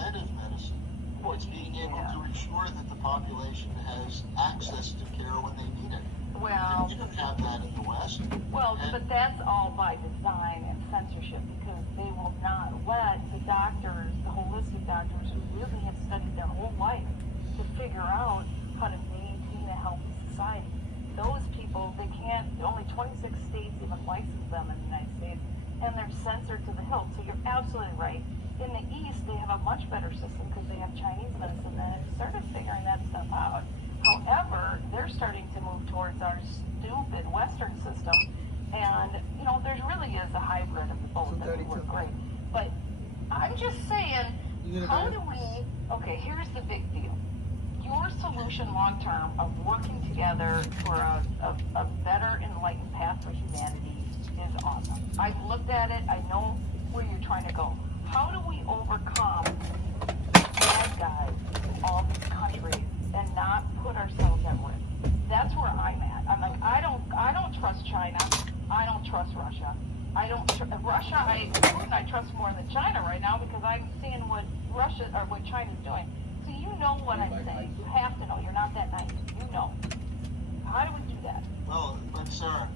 preventive medicine. It's being able to ensure that the population has access to care when they need it. Well, and you don't have that in the West. Well, but that's all by design and censorship, because they will not let the doctors, the holistic doctors who really have studied their whole life to figure out how to maintain a healthy society. Those people, they can't, only 26 states even license them in the United States, and they're censored to the hilt. So you're absolutely right. In the East, they have a much better system because they have Chinese medicine that have started figuring that stuff out. However, they're starting to move towards our stupid Western system, and, you know, there really is a hybrid of both that would work great. But I'm just saying, how do we, okay, here's the big deal. Your solution long-term of working together for a better enlightened path for humanity is awesome. I've looked at it. I know where you're trying to go. How do we overcome bad guys in all these countries and not put ourselves at risk? That's where I'm at. I'm like, I don't trust China. I don't trust Russia. Russia, Putin, I trust more than China right now because I'm seeing what what China's doing. So you know what I'm saying. You have to know. You're not that naive. You know. How do we do that? Well, but Sarah,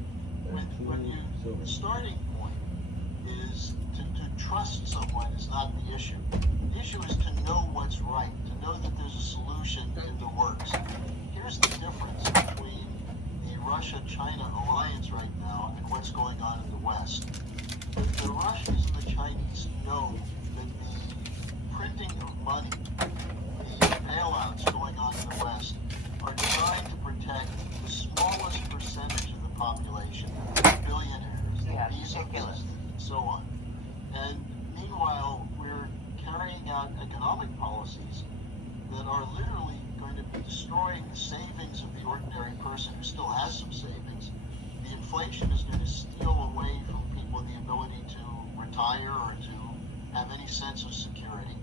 the starting point is to trust someone is not the issue. The issue is to know what's right, to know that there's a solution in the works. Here's the difference between the Russia-China alliance right now and what's going on in the West. The Russians and the Chinese know that the printing of money, the bailouts going on in the West, are designed to protect the smallest percentage of the population, the billionaires, the Bezos, and so on. And meanwhile, we're carrying out economic policies that are literally going to be destroying the savings of the ordinary person who still has some savings. The inflation is going to steal away from people the ability to retire or to have any sense of security.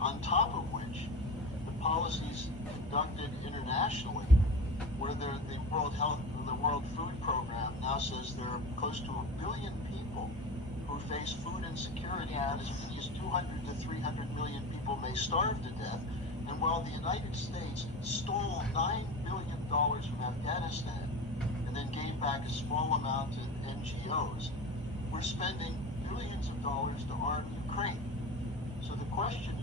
On top of which, the policies conducted internationally, where the World Food Program now says there are close to 1 billion people who face food insecurity, and as many as 200 to 300 million people may starve to death. And while the United States stole $9 billion from Afghanistan and then gave back a small amount to NGOs, we're spending billions of dollars to arm Ukraine. So the question